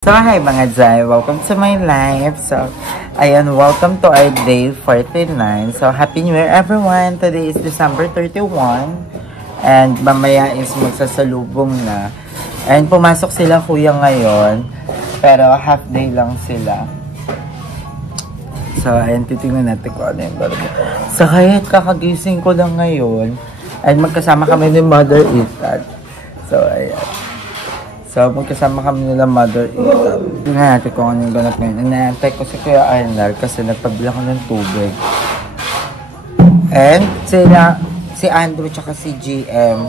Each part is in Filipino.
So, hi mga Jai! Welcome to my life. So, ayan, welcome to our day 49. So, Happy New Year everyone! Today is December 31. And mamaya is magsasalubong na. And pumasok sila kuya ngayon. Pero half day lang sila. So, ayan, titingnan natin kung ano yung barbo. So, kahit kakagising ko lang ngayon. And magkasama kami ni Mother Ethan. So, ayan. So, magkasama kami nila Mother Ethan. Tingnan natin kung ano yung ganap ngayon. Inaantay ko si Kuya Arnal kasi nagpabila ko ng tubig. And si Andrew tsaka si GM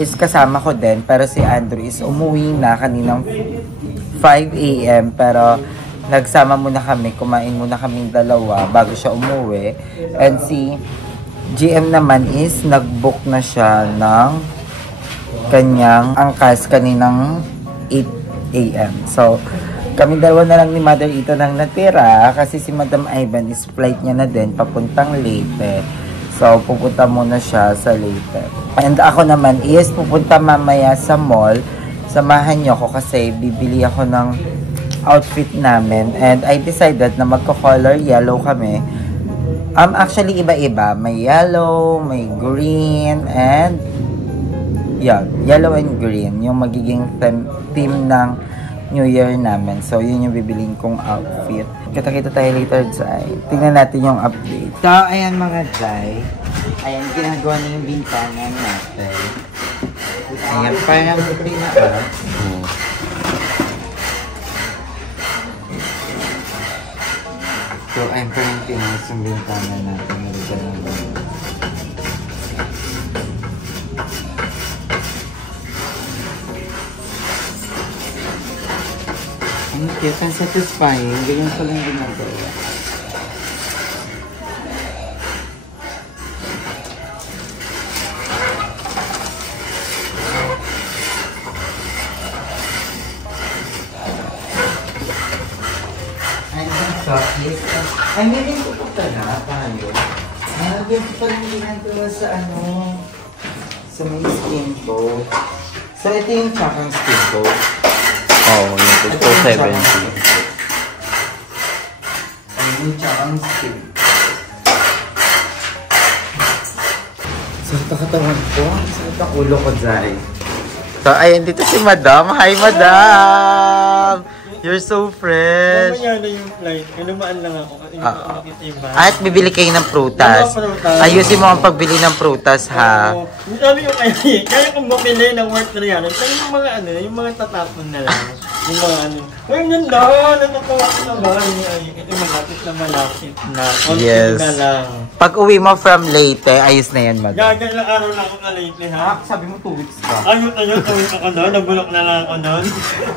is kasama ko din. Pero si Andrew is umuwi na kaninang 5 AM. Pero nagsama muna kami, kumain muna kaming dalawa bago siya umuwi. And si GM naman is nag-book na siya ng kanyang angkas kaninang 8 AM. So, kami dalawa na lang ni Mother Ethan ang natira kasi si Madam Ivan is flight niya na din papuntang Leyte. So, pupunta muna siya sa Leyte. And ako naman is pupunta mamaya sa mall. Samahan niyo ako kasi bibili ako ng outfit namin. And I decided na magko-color yellow kami. Actually, iba-iba. May yellow, may green, and yeah, yellow and green. Yung magiging theme ng New Year namin. So, yun yung bibilin kong outfit. Kita-kita tayo later, Jai. Tingnan natin yung update. So, ayan mga Jai. Ayan, ginagawa na yung bintana natin. Ayan, parang ito na So, ayan parang tinas yung bintana natin. Ang cute and satisfying. Ganyan pa lang ginagawa. Ay, may nagpupunta na tayo. Ganito pa rin ginagawa sa sa may skin ko. So, ito yung tsakang skin ko. Oo, yung 270. Ayun yung tsakang skin. Sakit ang katawan ko. Sakit ang ulo ko, Jai. So, ayan dito si Madam. Hi, Madam! You're so fresh. Mamaya na yung flight. Lumaan lang ako. At bibili kayo ng prutas. Ayusin mo ang pagbili ng prutas, ha? Sabi ko kaya kung bumili ng worth na yan, kaya yung mga yung mga tatapon na lang. Yung mga ay, ganda! Natatawa ko naman. Ito malapit na. Yes. Na lang. Pag uwi mo from Leyte, ayos na yan, Madam. Gagailang araw lang ako na Leyte, ha? Sabi mo 2 weeks ka. Ayun, tawin ako doon. Nabulok na lang ako doon.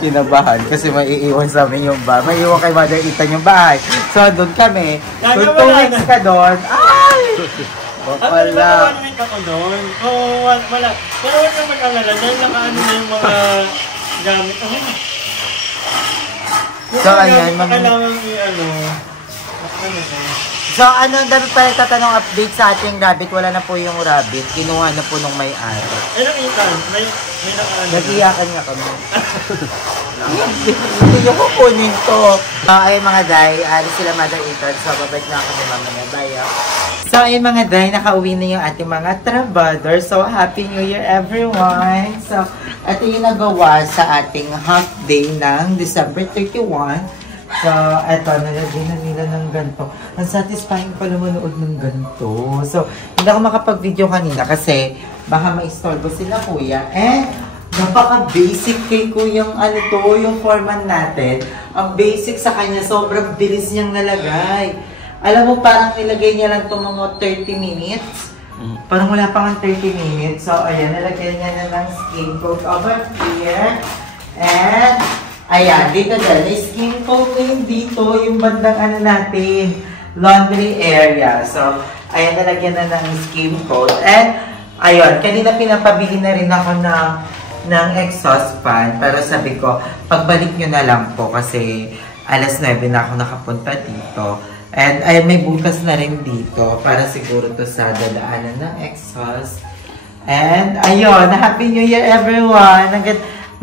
Kinabahan kasi maiiwan sa amin yung bahay. Maiiwan kay Mother Ethan yung bahay. So, doon kami. So, 2 weeks ka doon. Ay! At wala. 1 week ako doon. Oo, wala. Pero huwag kang mag-alala. Dahil nakaano na yung mga gamit. So, ayan. Kailangan So, dami pa tatanong update sa ating rabbit. Wala na po yung rabbit. Kinuha na po nung may-ari. Ay, nakita. May nakaano. Nag-iyakan nga kami. Hindi nyo kukunin to. Ayun mga Day, alis sila Mother Ethan. So, babalik na kami mamaya. Bye. So, ayun mga Day, nakauwi na yung ating mga trabador. So, Happy New Year everyone. So, ito yung nagawa sa ating half day ng December 31. So, eto, nalagyan na nila ng ganito. Ang satisfying pala manood ng ganito. So, hindi ako makapag-video kanina kasi baka ma-istorbo sila kuya. And, napaka-basic kay kuyang yung foreman natin. Ang basic sa kanya, sobrang bilis niyang nalagay. Alam mo, parang nilagay niya lang itong mga 30 minutes. Parang wala pang 30 minutes. So, ayan, nalagyan niya na ng skin coat over here. And, ayan, dito dyan, may skin coat na yun dito, yung bandang natin, laundry area. So, ayan, nalagyan na ng skin coat. And, ayun, kanina pinapabili na rin ako ng exhaust fan. Pero sabi ko, pagbalik nyo na lang po kasi alas 9 na ako nakapunta dito. And, ayun, may butas na rin dito para siguro to sa dadaanan ng exhaust. And, ayun, Happy New Year everyone!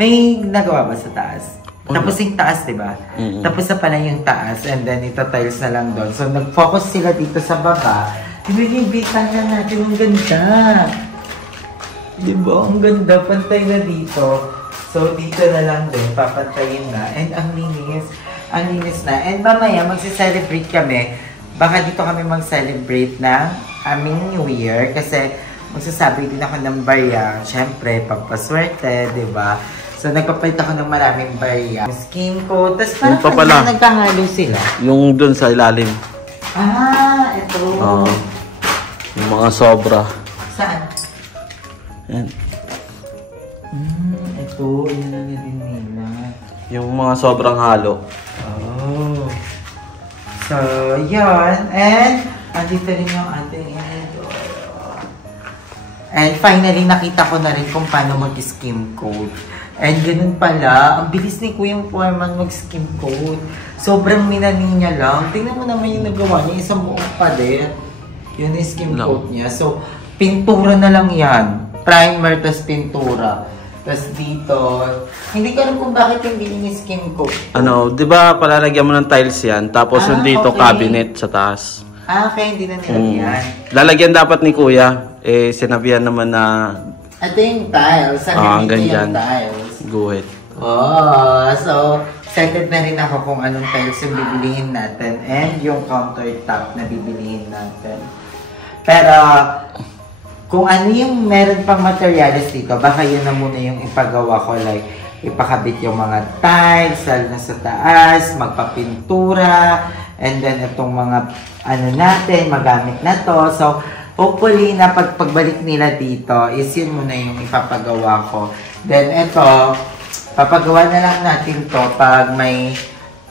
May nagawa ba sa taas? Tapos yung taas, diba? Tapos na pala yung taas and then ita-tiles na lang doon. So, nag-focus sila dito sa baba. Diba yung bitana natin? Ang ganda! Diba? Ang ganda. Pantay na dito. So, dito na lang din. Papantayin na. And ang linis. Ang linis na. And mamaya, magsi-celebrate kami. Baka dito kami mag-celebrate ng aming New Year. Kasi magsasabi din ako ng barya. Siyempre, pagpaswerte, diba? So, nagpapalit ako ng maraming barya. Skin coat. Tapos parang nagkahalo sila. Yung dun sa ilalim. Ah, ito. Yung mga sobra. Saan? Yan. Ito. Yan na din nila. Yung mga sobrang halo. Oh. So, yun. And, andito rin yung ating inodoro. And finally, nakita ko na rin kung paano mag-skim coat. And ganun pala, ang bilis ni Kuya Foreman mag-skim coat. Sobrang minani niya lang. Tingnan mo naman yung nagawa niya, isang buong pader. Yun yung skim coat niya. So, pintura na lang yan. Primer, tas pintura. Tas dito, hindi ko alam kung bakit hindi yung skim coat. Ano, di ba palalagyan mo ng tiles yan, tapos yung dito cabinet sa taas. Okay, hindi na nilagyan. Lalagyan dapat ni Kuya, sinabihan naman na... Ito yung tiles. hanggang dito dyan. yung tiles. Guhit. Oh, so excited na rin ako kung anong tiles yung bibilihin natin and yung countertop na bibilihin natin. Pero kung ano yung meron pang materials dito, baka yun na muna yung ipagawa ko, like ipakabit yung mga tiles, lalo na sa taas, magpapintura, and then itong mga ano natin, magamit na to. So hopefully na pagbalik nila dito is yun muna yung ipapagawa ko. Then ito, papagawa na lang natin to pag may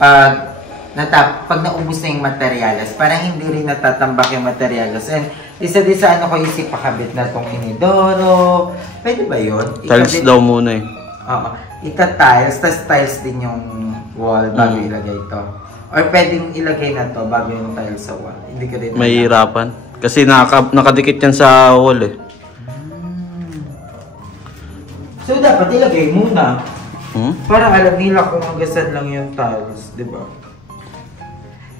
pag naubos na yung materials. Parang hindi rin natatambak yung materials. And isa din sa ano ko isip pakabit na tong inodoro. Pwede ba yun? Tiles daw muna eh. Oo. Ita-tiles, tas tiles din yung wall bago ilagay to. Or pwedeng ilagay na to bago yung tiles sa wall. Hindi ko din Mahirapan. Kasi nakadikit yan sa wall eh. So, dapat ilagay muna. Para alam nila kung magasan lang yung tiles, di ba?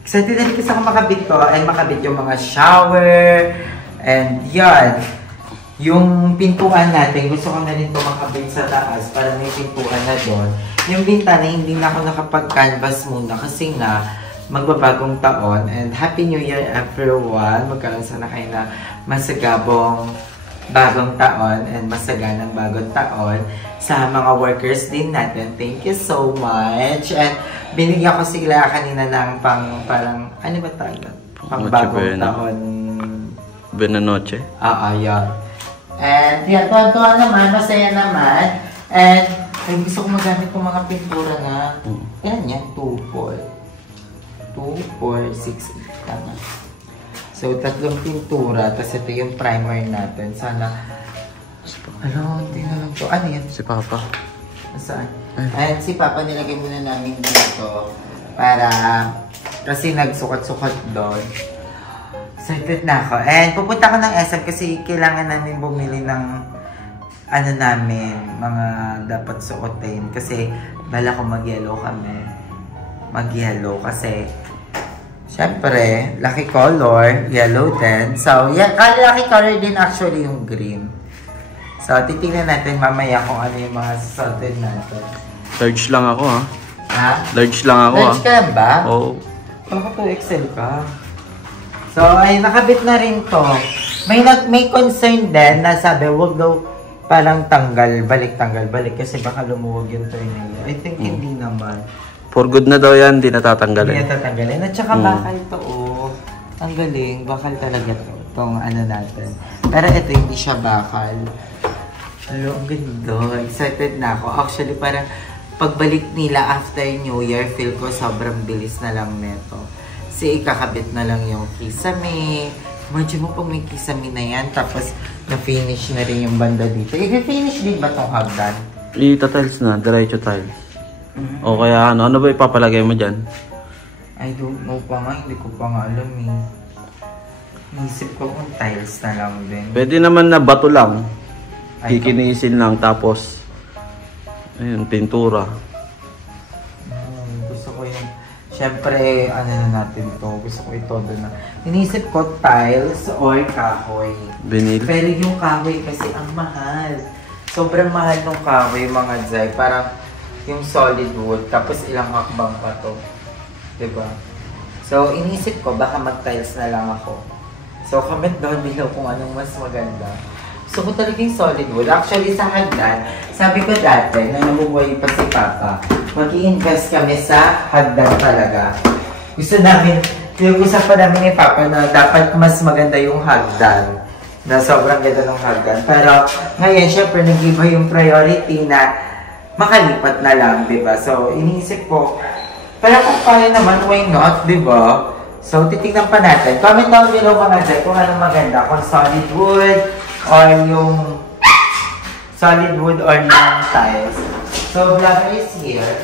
Excited na rin kasi ako makabit ko ay makabit yung mga shower. And yan. Yung pintuan natin, gusto ko na rin ito makabit sa taas para may pintuan na doon. Yung bintana, hindi na ako nakapag-canvas muna kasi nga magbabagong taon. And Happy New Year everyone! Magkaroon sana kayo na masagabong bagong taon and masaganang bagong taon sa mga workers din natin. Thank you so much. And binigyan ko sila kanina ng parang, ano ba tawag? Pang bagong taon. Benanoche? Yan. And yan, tuwan-tuwan naman, masaya naman. And ay, gusto ko magamit ng mga pintura na, yan, 2, 4, 6, tama. So, 3 pintura, tapos ito yung primer natin. Sana, hindi na lang to. Ano yan? Si Papa. Saan? Ayan, si Papa nilagay muna namin dito para, kasi nagsukat-sukat doon. Excited na ako. And pupunta ko ng SM kasi kailangan namin bumili ng ano namin, mga dapat suotin. Kasi bala ko mag-yellow kami. Mag-yellow kasi syempre, lucky color, yellow din. So, yeah, lucky color din actually yung green. So, titingnan natin mamaya kung ano yung mga susuotin natin. Large lang ako ha. Ha? Large lang ako ha. Large ka ba? Oo. Baka 2XL ka. So, ay, nakabit na rin to. May concern din na sabi, wag daw parang tanggal, balik. Kasi baka lumuwag yung tornilyo. I think hindi naman. For good na daw yan, hindi natatanggalin. Hindi natatanggalin. At saka bakal to, Ang galing. Bakal talaga to. Itong ano natin. Pero ito, hindi siya bakal. Hello, ang ganda. Excited na ako. Actually, parang pagbalik nila after New Year, feel ko sobrang bilis na lang neto. Kasi ikakabit na lang yung kisame. Imagine mo pag may kisame na yan, tapos na-finish na rin yung banda dito. I-finish din ba itong hagdan? Ita-tiles na, diretso tiles. O kaya ano ba ipapalagay mo dyan? I don't know pa nga, hindi ko pa nga alam eh. Isip ko kung tiles na lang din. Pwede naman na bato lang. Kikinisin lang tapos ayun, pintura. ko yung, syempre, ano na natin to. Gusto ko ito doon na. Inisip ko tiles or kahoy. Vinyl. Pero yung kahoy kasi ang mahal. Sobrang mahal ng kahoy mga Zay. Parang yung solid wood. Tapos ilang hakbang pa to. Diba? So, inisip ko, baka mag-tiles na lang ako. So, comment down below kung anong mas maganda. Gusto ko talaga yung solid wood. Actually, sa hagdan, sabi ko dati, na nabubuhay pa si Papa, mag-i-invest kami sa hagdan talaga. Gusto namin, pinag-usap pa namin ni Papa na dapat mas maganda yung hagdan. Na sobrang ganda ng hagdan. Pero, ngayon, syempre, nag-iba yung priority na makalipat na lang, diba? So, iniisip ko, pero kung kaya naman, why not, diba? So, titignan pa natin. Comment down below mga dyan kung anong maganda. Kung solid wood, or yung solid wood or yung tiles. So, vlogger is here.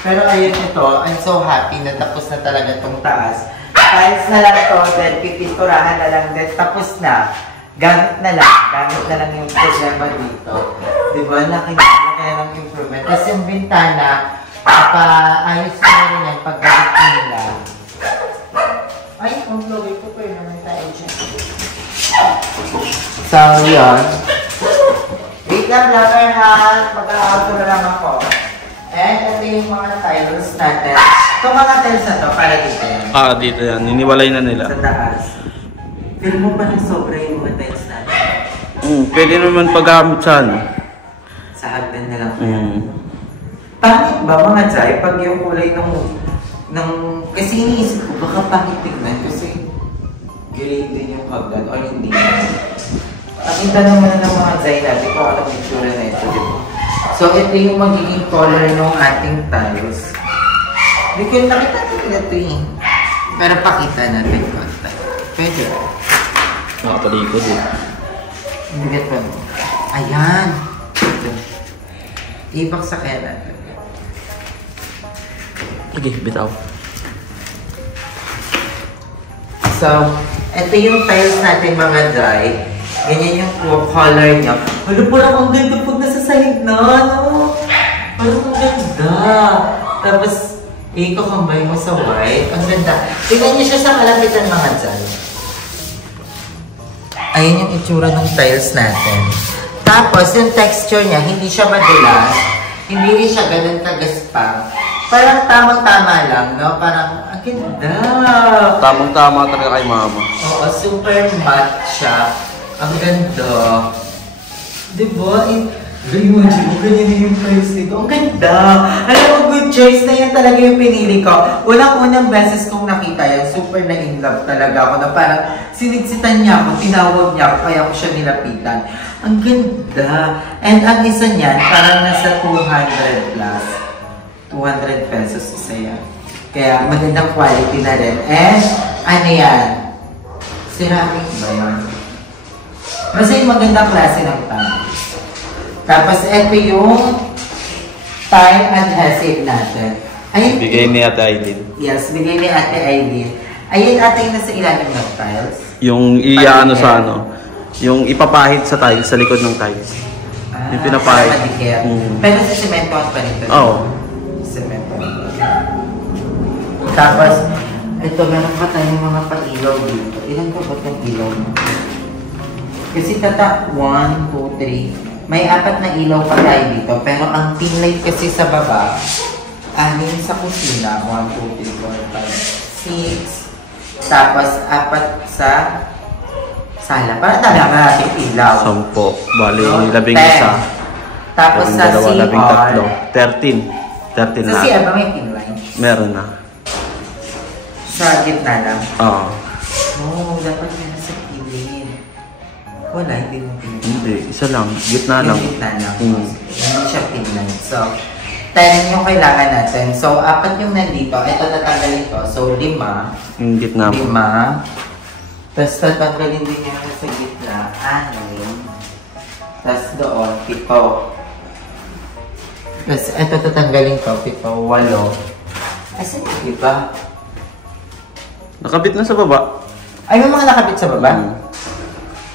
Pero ayun ito, I'm so happy na tapos na talaga itong taas. Tiles na lang ito, then pipinturahan na lang, then tapos na. Gamit na lang yung problema dito. Diba? Laki na ng improvement. Tapos yung bintana, ayos na rin yan paggamit nila. Ay, ang logay ko pa yun naman tayo dyan. So, yun. Wait lang, vlogger ha. Mag-a-auto na lang ako. And ito yung mga tiles natin. Itong mga tiles na to, para dito yan. Dito yan. Iniwalay na nila. Sa taas. Feel mo ba na sobra yung mga tiles natin? Pwede naman paggamit sa ano. Sa hagdan na lang. Pangit ba mga Jai, pag yung kulay ng kasi iniisip ko, baka pangit tignan kasi grade din yung hagdan or hindi. Nakita naman na ng mga Jai natin kung anong itsura na ito, diba? So, ito yung magiging color ng ating tiles. Hindi ko nakita natin ito eh. Pero pakita natin konti. Pwede. Nakapalikod eh. Hindi pa mo. Ayan. Ito. Ibak sa kaya natin. Sige, bitaw. So, ito yung tiles natin mga dry. Ganyan yung color niya. Ano parang ang ganda pag nasa sahig na, no? Parang ang ganda. Tapos, ikakambay mo sa white. Ang ganda. Tingnan niyo siya sa kalapitan mga dry. Ayan yung itsura ng tiles natin. Tapos, yung texture niya, hindi siya madulas. Hindi rin siya ganun kagaspang. Parang tamang-tama lang, no? Parang, ang ganda. Tamang-tama talaga kay mama. Oo, super matte siya. Ang ganda. Diba? Imagine mo, ganyan yung price nito. Ang ganda. Alam mo, good choice na yan talaga yung pinili ko. Unang beses kong nakita yan, super na in love talaga ako na parang siniksitan niya ako, tinawag niya ako, kaya ko siya nilapitan. Ang ganda. And ang isa niyan, parang nasa 200 plus. 200 pesos isa yan. Kaya magandang quality na rin. And ano yan? Ceramic ba yan? Basta yung magandang klase ng tiles. Tapos ito yung tile adhesive natin. Ayun, Bigay ni Ate Aileen. yes, bigay ni Ate Aileen. Ayun ate yung nasa ilalim ng tiles. Yung iyaano sa ano. Yung ipapahid sa tiles, sa likod ng tiles. Yung pinapahid. Para madikit. Pero sa sementohan pa rin ito. Oo. Sementohan. Tapos, ito, meron pa tayong mga pa-ilaw dito. Ilan ka ba ng ilaw mo? Kasi tata, 1, 2, 3. May 4 na ilaw pa tayo dito. Pero ang pin light kasi sa baba, 6 sa kusina. 1, 2, 3, 4, 5, 6. Tapos 4 sa sala. Para talaga natin ilaw. 10. Bali, So, 11 isa. 10. Tapos sa CR. 13. 13 Sa na. CR ba may pin light? Meron na. Sa gitna lang. Oo. Oo, dapat may nasa gilid. Wala, hindi mo pin light. Hindi, isa lang. Gitna lang. Yung gitna lang. Mm. Hindi siya pin light. So, 10 yung kailangan natin. So, 4 yung nandito. Ito tatanggalin ko. So, 5. Yung gitna mo. 5. Tapos tatanggalin din yung sa gitna. 6. Tapos doon, 7. Tapos ito tatanggalin ko. 7, 8. Asan yung iba? Nakabit na sa baba. Ay, may mga nakabit sa baba?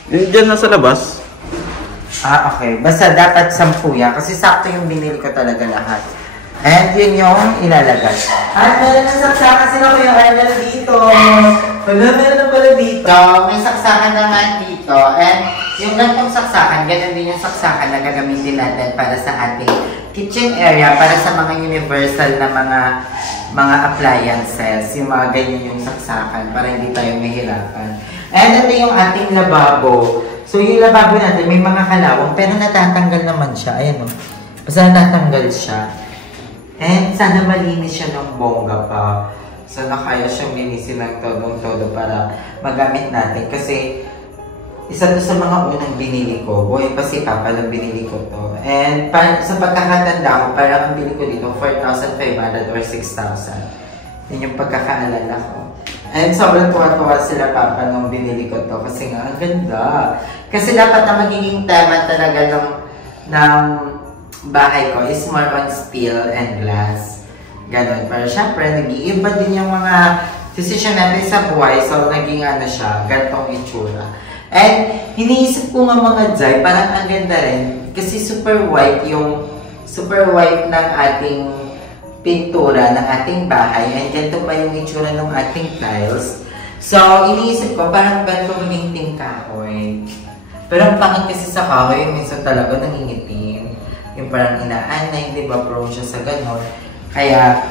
Yung dyan na sa labas. Okay. Basta dapat 10 yan. Kasi sakto yung binili ko talaga lahat. And yun yung ilalagay. At meron ng saksakan sila ko yung Arnel dito. Meron na pala dito. May saksakan naman dito. And yung gantong saksakan, ganun din yung saksakan na gagamitin natin para sa ating kitchen area, para sa mga universal na mga appliances. Yung mga ganyan yung saksakan para hindi tayo mahirapan. And ito yung ating lababo. So yung lababo natin, may mga kalawang, pero natatanggal naman siya. Ayan o. Basta natatanggal siya. And sana malinis siya ng bongga pa. Sana kaya siyang linisin ng todong-todo para magamit natin. Kasi isa to sa mga unang binili ko. Buhay pa si Papa nung binili ko to. And sa pagkakatanda ko, parang ang bili ko dito 4,500 or 6,000. Yun yung pagkakaalala ko. And sobrang tuwa-tuwa sila Papa nung binili ko to. Kasi nga, ang ganda. Kasi dapat na magiging tema talaga ng bahay ko is more on steel and glass. Ganon. Pero syempre, nag-iiba din yung mga decision natin sa buhay. So, naging ano siya, gantong itsura. And, iniisip ko nga mga Jai, parang ang ganda rin. Kasi super white ng ating pintura, ng ating bahay. And ganito pa yung itsura ng ating tiles. So, iniisip ko, parang ganito maging tingkahoy. Pero ang pangit kasi sa kahoy, minsan talaga nangingitim. Yung parang inaanay, di ba, prone siya sa ganon. Kaya,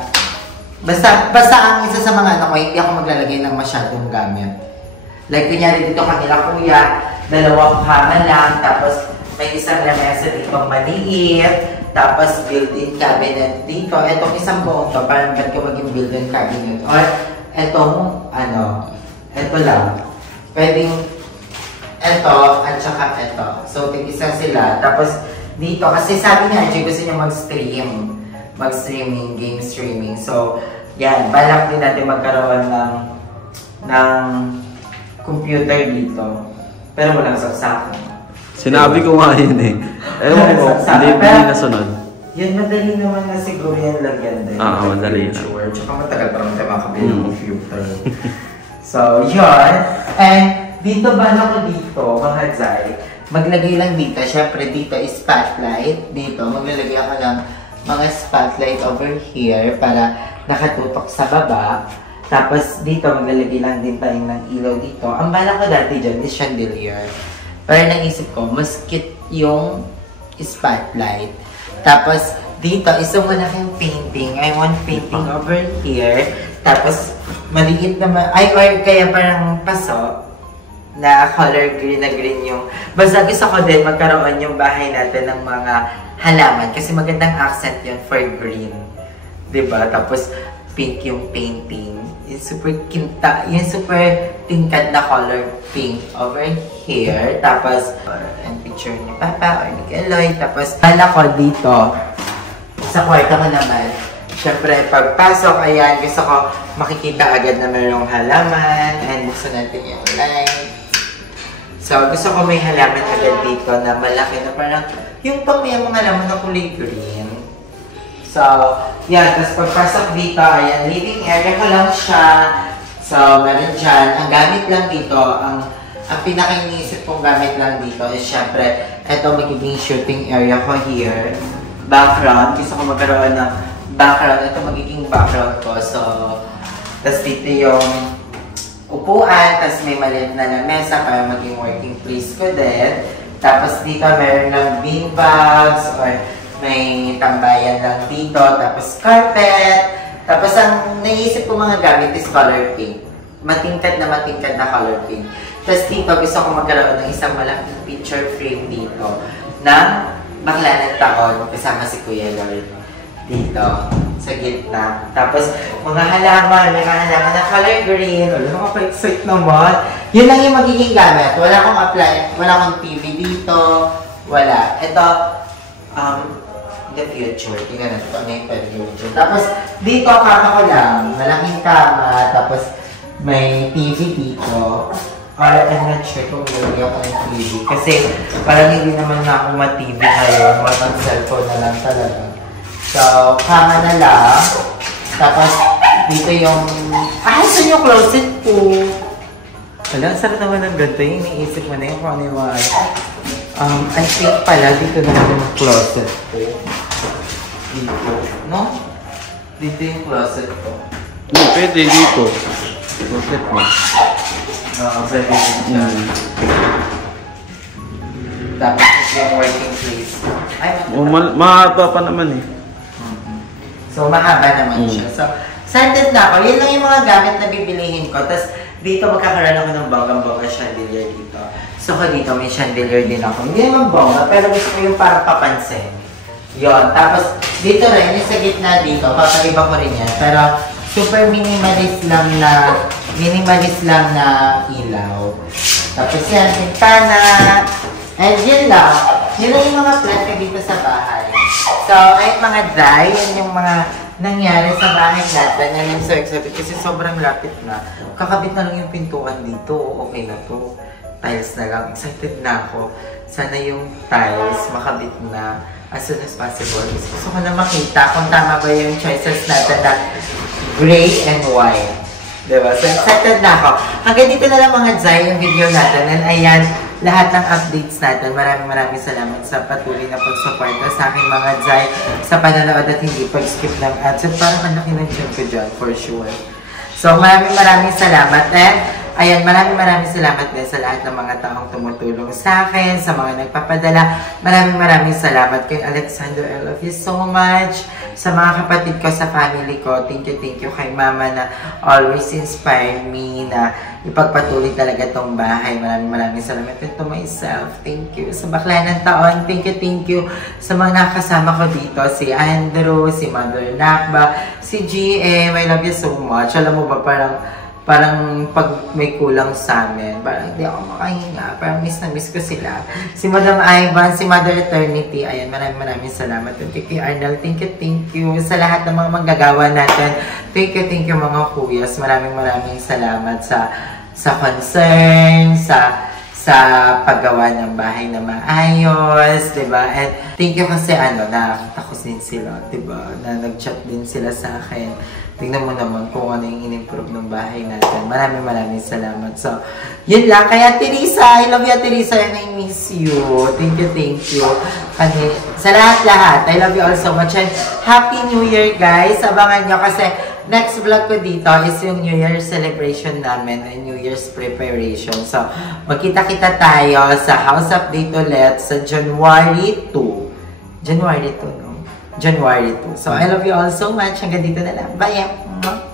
basta ang isa sa mga anak ko, hindi ako maglalagay ng masyadong gamit. Like, kunyari dito kanila kuya, 2 kama lang, tapos may isang lamesa dito maliit, tapos built-in cabinet dito. Etong isang buong to, parang ba't ko maging built-in cabinet? Or, etong, eto lang. Pwedeng, eto, at saka eto. So, tig-isa sila. Tapos, dito, kasi sabi niya, gusto niya mag-streaming, game streaming. So, yan, balak din natin magkaroon ng computer dito. Pero walang saksakan. Sinabi ko nga yun eh. Ewan ko, hindi nasunod. Yan, madali naman na siguro yan lagyan din. Madali na. Tsaka matagal pa rin tayo makabili ng computer. So, yun. And, dito balak ko dito, mga Jai, maglagay lang dito, syempre dito is spotlight. Dito, maglalagay ako ng mga spotlight over here para nakatutok sa baba. Tapos dito, maglalagay lang din tayo ng ilaw dito. Ang bala ko dati dyan is chandelier. Pero naisip ko, mas cute yung spotlight. Tapos dito, isang malaking painting. I want painting over here. Tapos maliit naman, or kaya parang paso na color green na green yung... Basta gusto ko din magkaroon yung bahay natin ng mga halaman. Kasi magandang accent yun for green. Diba? Tapos pink yung painting. Yung super kinta, yung super tingkad na color pink over here. Tapos, and picture ni Papa or ni Keloy. Tapos, hala ko dito. Sa kwarto ko naman. Siyempre, pagpasok, ayan, gusto ko makikita agad na mayroong halaman. And buksan natin yung light. So, gusto ko may halaman agad dito na malaki na parang yung pang may mga halaman na kulay green. So, yan. Tapos pagpasok dito, ayan, living area ko lang siya. So, meron dyan. Ang gamit lang dito, ang pinaka-iniisip kong gamit lang dito is syempre, ito magiging shooting area ko here. Background. Gusto ko magkaroon ng background. Ito magiging background ko. So, tapos dito yung upuan, tapos may maliit na mesa para maging working place ko din. Tapos dito meron ng bean bags or may tambayan lang dito. Tapos carpet. Tapos ang naisip ko mga gamit is color pink. Matingkad na color pink. Tapos dito gusto ko magkaroon ng isang malaking picture frame dito na bakla ng taon kasama si Kuya Lord dito sa gitna. Tapos, mga halaman, may mga halaman na color green. Wala ko pa-excite naman. Yun lang yung magiging gamit. Wala akong apply, wala akong TV dito. Wala. Ito, the future. Tingnan natin kung ano yung pwede future. Tapos, dito, kama ko lang. Malaking kama. Tapos, may TV dito. Or, I'm not sure kung hindi ako ng TV. Kasi, parang hindi naman na ako ma-TV ngayon. Walang cellphone na lang talaga. So, kama na lang. Tapos, dito yung... ito yung closet ko. Wala, sarap naman ng ganito. Yung iniisip mo na yung kung ano yung mga... I think pala, dito naman yung closet ko. Dito, no? Dito yung closet ko. Pwede dito. Closet mo. Oo, pwede din siya. Tapos yung working place. Ay, Mahaba pa naman eh. so, mahaba naman siya. So, sanded na ako. Yun lang yung mga gamit na bibilihin ko. Tapos, dito magkakaroon ako ng bonggang-bongga chandelier dito. So, ko dito may chandelier din ako. Hindi naman bongga, pero gusto ko yung parang papansin. Yon. Tapos, dito rin, yung sa gitna dito, papaiba ko rin yan. Pero, super minimalist lang na ilaw. Tapos yan, pintana. And yun lang. Yun lang yung mga plan ko dito sa bahay. So, ay mga day, yan yung mga nangyari sa bahay natin. Yan yung so excited kasi sobrang lapit na. Kakabit na lang yung pintuan dito. Okay na to. Tiles na lang. Excited na ako. Sana yung tiles makabit na as soon as possible. Gusto ko na makita kung tama ba yung choices natin na gray and white. Diba? So, excited na ako. Hanggang dito na lang mga Zay yung video natin. And ayan, lahat ng updates natin. Maraming salamat sa patuloy na pagsuporta sa aking mga Zay sa panonood at hindi pag-skip ng ads. At parang ang laki ng tune ko dyan, for sure. So, maraming salamat. And ayan, maraming salamat din sa lahat ng mga taong tumutulong sa akin, sa mga nagpapadala. Maraming salamat kay Alexander. I love you so much. Sa mga kapatid ko, sa family ko, thank you kay Mama na always inspire me na ipagpatuloy talaga tong bahay. Maraming salamat. And to myself, thank you. Sa bakla ng taon, thank you. Sa mga nakasama ko dito, si Andrew, si Mother Nakba, si GM, I love you so much. Alam mo ba, parang pag may kulang sa amin, parang hindi ako makahinga, parang miss ko sila. Si Madam Ivan, si Mother Eternity, ayan, maraming salamat. Thank you, Arnel, thank you. Sa lahat ng mga manggagawa natin, thank you mga kuyas. Maraming salamat sa concern, sa paggawa ng bahay na maayos, diba? And thank you kasi nakakita ko din sila, diba? Na nag-chat din sila sa akin. Tingnan mo naman kung ano yung in-improve ng bahay natin. Maraming salamat. So, yun lang. Kaya Teresa, I love you Teresa and I miss you. Thank you. Sa lahat. I love you all so much. And Happy New Year, guys. Abangan nyo kasi next vlog ko dito is yung New Year's celebration namin and New Year's preparation. So, magkita-kita tayo sa house update ulit sa January 2. January 2, no? January 2. So, I love you all so much. Hanggang dito na lang. Bye!